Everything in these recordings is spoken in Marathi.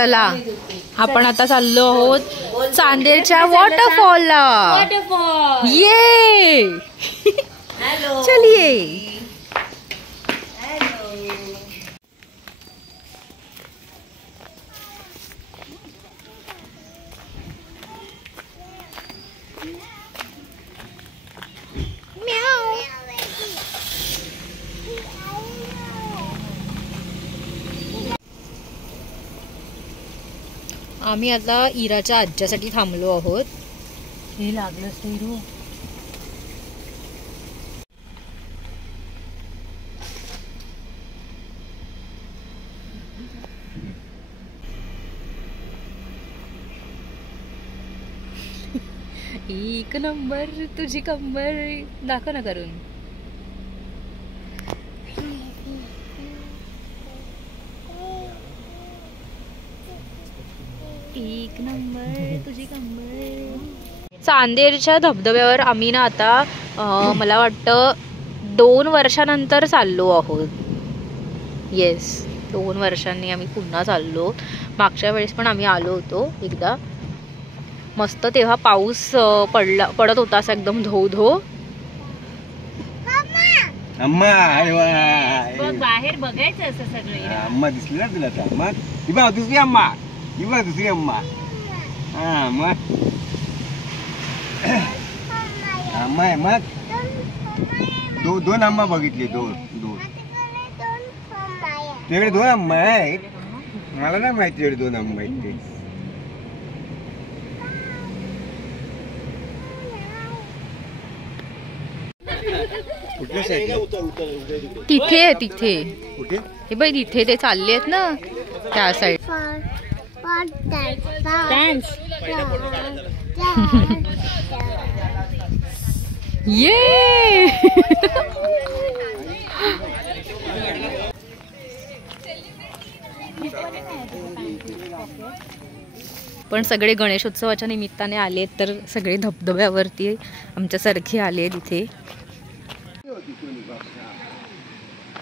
चला आपण आता चाललो आहोत चांदेरच्या वॉटरफॉलला. ये चलिए. आम्ही आता इराच्या आज्यासाठी थांबलो आहोत. हे लागलंच ते रो. एक नंबर तुझी कंबर दाखव ना करून. एक नंबर तुझी कंबर. चांदेरच्या धबधब्यावर आम्ही ना आता मला वाटतं 2 वर्षानंतर चाललो आहोत. येस, 2 वर्षांनी आम्ही पुन्हा चाललो. मागच्या वेळेस पण आम्ही आलो होतो एकदा. मस्त तेव्हा पाऊस पडत होता असा एकदम धो धो. बाहेर बघायचं असं सगळे. अम्मा दिसली ना तुला आता. मग ही बघ दुसरी अम्मा, ही बघ दुसरी अम्मा. हा मग अम्मा आहे. मग दोन अम्मा बघितली. दोन तुझ्याकडे 2 अम्मा आहेत. मला नाही माहिती तुझ्याकडे 2 अम्मा आहेत ते. तिथे तिथे हे बाई तिथे ते चालले आहेत ना त्या साईड. ये पण सगळे गणेशोत्सवाच्या निमित्ताने आले तर सगळे धबधब्यावरती आमच्यासारखे आले. तिथे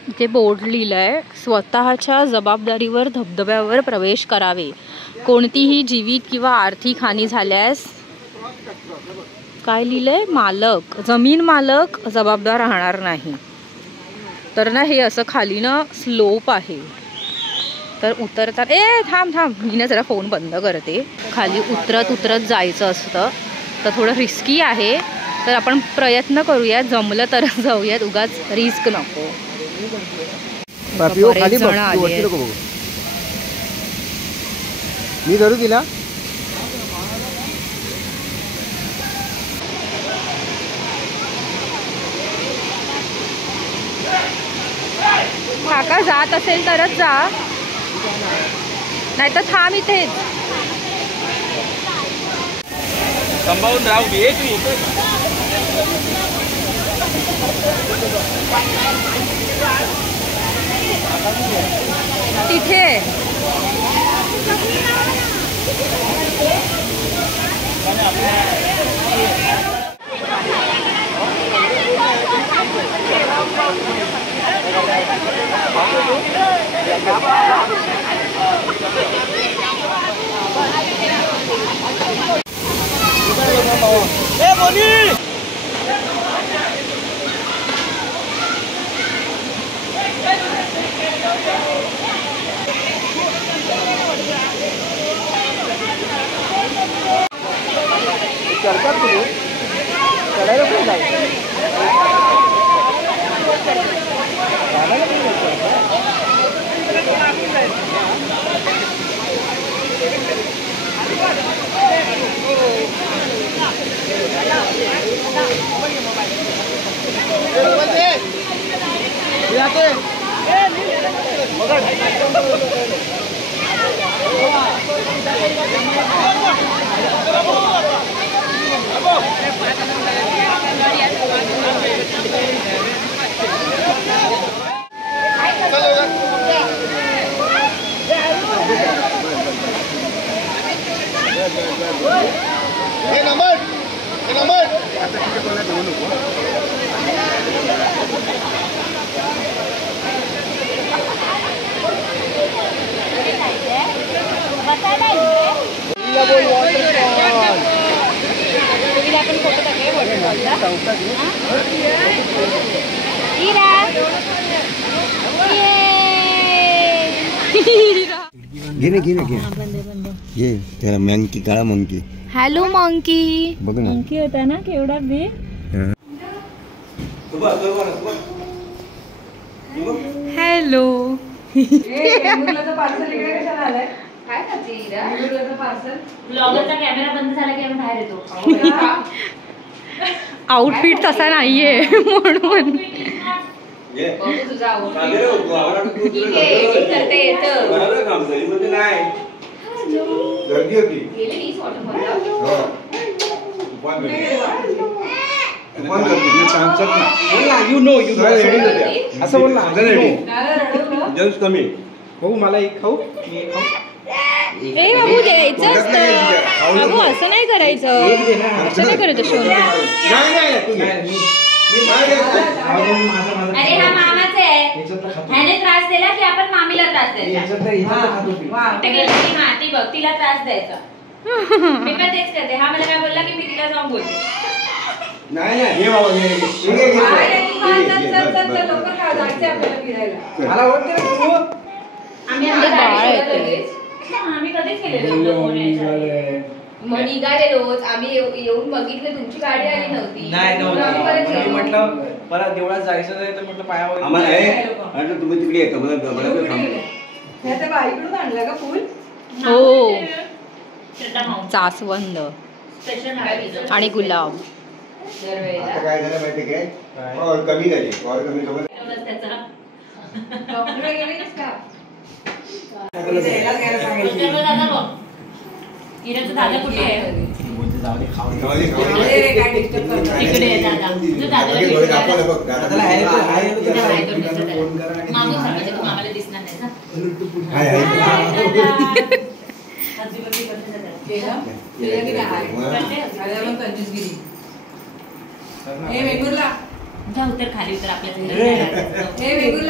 इथे बोर्ड लिहिलंय, स्वतःच्या जबाबदारीवर धबधब्यावर प्रवेश करावे. कोणतीही जीवित किंवा आर्थिक हानी झाल्यास काय लिहिलंय, मालक जमीन मालक जबाबदार राहणार नाही. तर ना हे असं खाली ना स्लोप आहे. तर उतरता थांब मी ना जरा फोन बंद करते. खाली उतरत जायचं असतं तर थोडं रिस्की आहे. तर आपण प्रयत्न करूयात, जमलं तर जाऊयात, उगाच रिस्क नको. बरेच जण आले. मी धरू दिला. काका जात असेल तरच जा, नाही तर थांब इथेच. संभावून राहू दे. तिथे घे त्याला मंकी काळा मंकी. Hello monkey. बघ ना मंकी होता ना केवढा बी. हॅलो. आउटफिट तसा नाहीये म्हणून. असं बोल ना जस्ट कमी. बघू मला एक खाऊ मी एक खाऊ. ए बाबू द्यायचं असतं बाबू, असं नाही करायचं. असं नाही करायचं शोन. अरे हा मामाचा आहे, ह्याने त्रास दिला की आपण मामीला त्रास द्यायचा. ती बघ तिला त्रास द्यायचा. मी पण तेच करते. हा मला काय बोलला की मी तिला जाऊन बोलते. नाही नाही हे बाबा मला ओळखते आम्ही कधीच केलेलं. मग निघालेलोच आम्ही येऊन बघितलं तुमची गाडी आली नव्हती. नाही म्हटलं परत देवळात जायचं आहे तर म्हटलं पायावर आम्हाला आहे. तुम्ही तिकडे येतो बाईकडून आणलं का फुल. हो जास्वंद आणि गुलाब. आता काय झालं माहिती काय कमी झाली कमी दादा कुठे आहे? मामाला दिसणार उतर खाली उतर आपल्या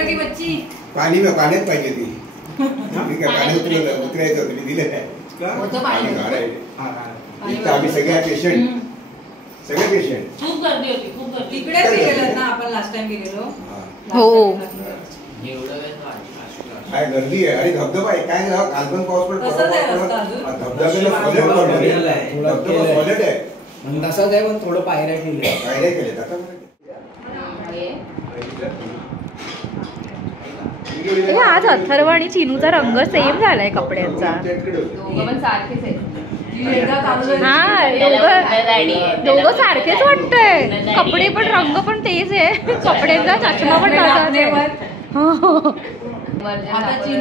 की बच्ची पाण्यात पाहिजे ती पाण्यात उतरायचं तुम्ही दिलं आम्ही सगळे पेशंट खूप गर्दी होती. खूप गर्दी तिकडेच गेलेलो ना आपण लास्ट टाइम गेलेलो. हो काय गर्दी आहे. आणि धबधबा आहे काय कालपण पाऊस पण धबधबा आहे तसाच आहे पण थोडं पायऱ्या केले आज अथर्व आणि चिनूचा रंग सेम झालाय कपड्यांचा. दोघं पण सारखेच आहेत. हा दोघं सारखेच वाटतंय. कपडे पण रंग पण तेच आहे. कपड्यांचा चष्मा पण तसाच आहे.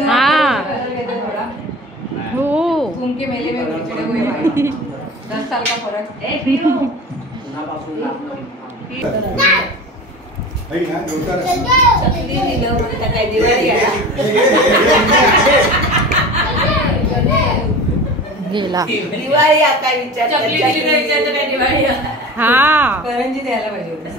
हा हो तुमके मेले में खिचड़े हुए भाई 10 साल का फर्क. गेला दिवाळी आता विचार चकली दिवाळी हा करंजी द्यायला पाहिजे होती.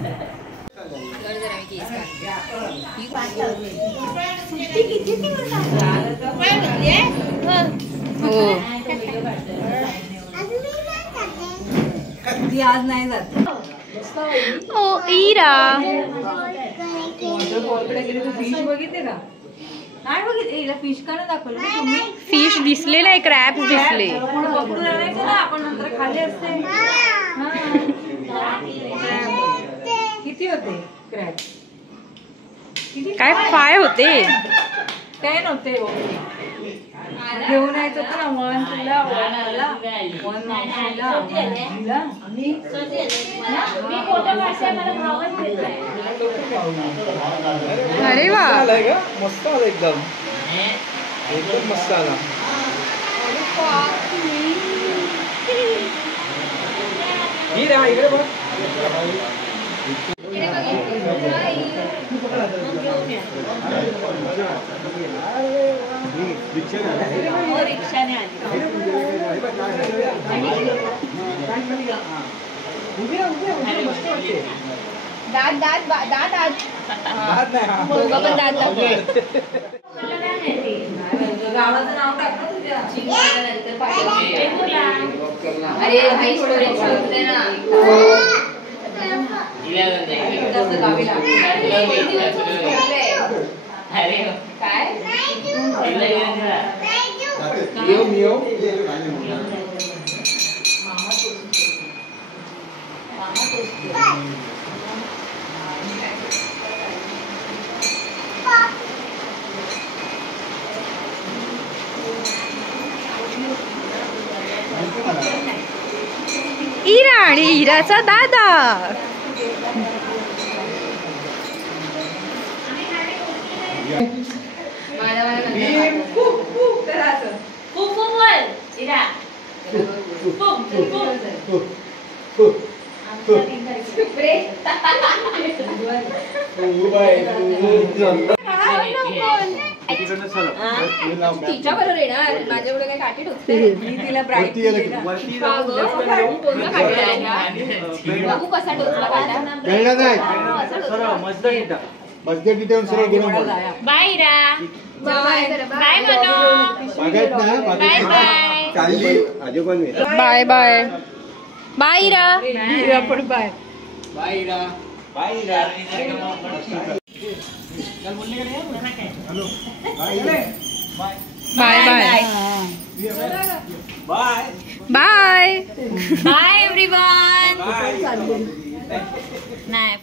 हो ती आज नाही जात. ओ इरा वॉटरफॉलकडे गेली तू फिश बघितले का? नाही बघितले. फिश का नाही दाखवलं तुम्ही? फिश दिसले नाही, क्रॅब्स दिसले. पकडून आणायचं ना आपण नंतर खाली असते. किती होते क्रॅब? काय पाय होते. काय नव्हते घेऊन यायचं होतं ना. वन तुला अरे वा मस्त आला एकदम मस्त आला. इकडे बघ रिक्षाने दात दात दात दोघं पण दात गावाचं नाव टाक ना तुझ्या. नंतर पाठवते. अरे भाई स्टोरेज ठेवते ना. जास्त गावी लागते. काय इरा आणि इराचा दादा. तिच्या बरोबर येणार. माझ्याकडे काय काठी ठोकते. मी तिला ब्राईट बघू कसा टोचला काटा. बाय रा. बाय बाय मनो. Bye bye bye Ira. पण bye bye bye bye bye bye everyone. नाही